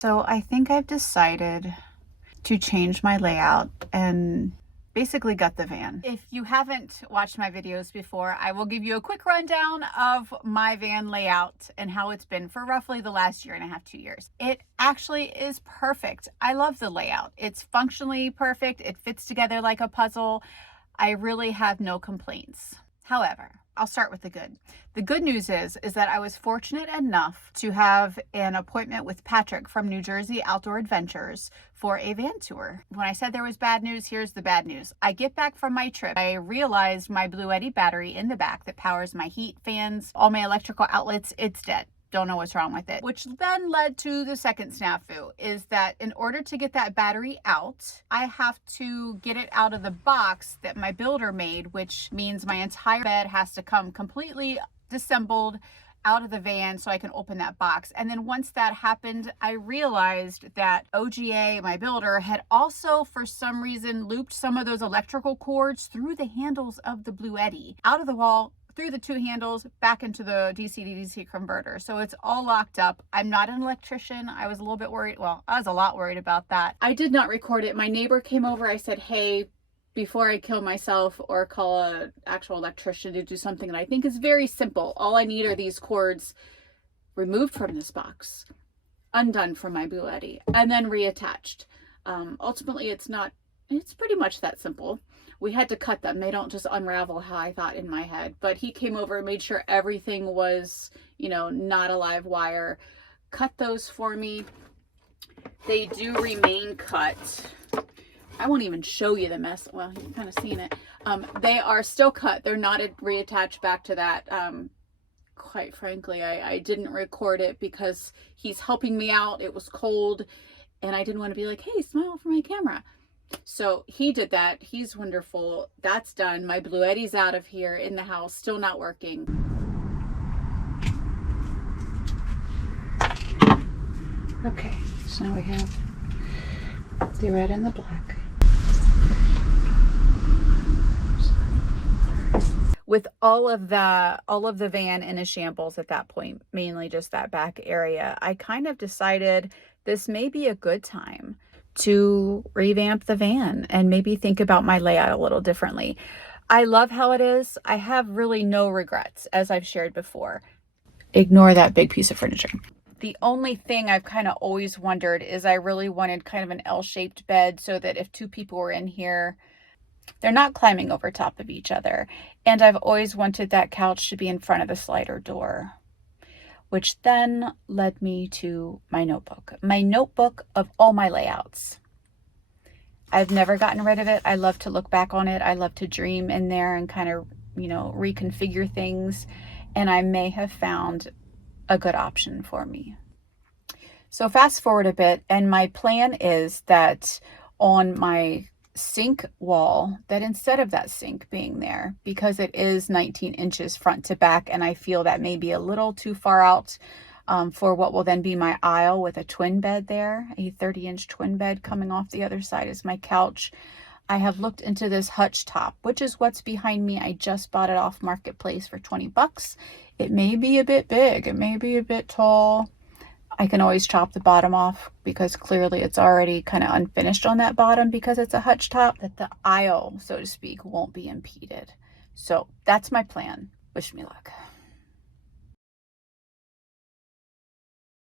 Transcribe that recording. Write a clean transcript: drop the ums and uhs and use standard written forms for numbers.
So I think I've decided to change my layout and basically gut the van. If you haven't watched my videos before, I will give you a quick rundown of my van layout and how it's been for roughly the last year and a half, 2 years. It actually is perfect. I love the layout. It's functionally perfect. It fits together like a puzzle. I really have no complaints. However, I'll start with the good. The good news is that I was fortunate enough to have an appointment with Patrick from New Jersey Outdoor Adventures for a van tour. When I said there was bad news, here's the bad news. I get back from my trip. I realized my Bluetti battery in the back that powers my heat, fans, all my electrical outlets, it's dead. Don't know what's wrong with it. Which then led to the second snafu, is that in order to get that battery out, I have to get it out of the box that my builder made, which means my entire bed has to come completely disassembled out of the van so I can open that box. And then once that happened, I realized that OGA, my builder, had also for some reason looped some of those electrical cords through the handles of the Bluetti, out of the wall, through the two handles, back into the DC to DC converter. So it's all locked up. I'm not an electrician. I was a little bit worried. Well, I was a lot worried about that. I did not record it. My neighbor came over. I said, hey, before I kill myself or call an actual electrician to do something that I think is very simple, all I need are these cords removed from this box, undone from my Bluetti, and then reattached. Ultimately, it's pretty much that simple. We had to cut them. They don't just unravel how I thought in my head. But he came over and made sure everything was, not a live wire. Cut those for me. They do remain cut. I won't even show you the mess. Well, you've kind of seen it. They are still cut. They're not reattached back to that. Quite frankly, I didn't record it because he's helping me out. It was cold and I didn't want to be like, hey, smile for my camera. So he did that. He's wonderful. That's done. My Bluetti's out of here in the house, still not working. Okay, so now we have the red and the black. With all of the van in a shambles at that point, mainly just that back area, I kind of decided this may be a good time to revamp the van and maybe think about my layout a little differently. I love how it is. I have really no regrets, as I've shared before. Ignore that big piece of furniture. The only thing I've kind of always wondered is I really wanted kind of an L-shaped bed so that if two people were in here, they're not climbing over top of each other. And I've always wanted that couch to be in front of the slider door, which then led me to my notebook of all my layouts. I've never gotten rid of it. I love to look back on it. I love to dream in there and kind of, reconfigure things. And I may have found a good option for me. So fast forward a bit, and my plan is that on my sink wall, that instead of that sink being there, because it is 19 inches front to back, and I feel that may be a little too far out for what will then be my aisle with a twin bed there, a 30-inch twin bed coming off the other side as my couch. I have looked into this hutch top, which is what's behind me. I just bought it off Marketplace for 20 bucks. It may be a bit big. It may be a bit tall. I can always chop the bottom off because clearly it's already kind of unfinished on that bottom because it's a hutch top, that the aisle, so to speak, won't be impeded. So that's my plan. Wish me luck.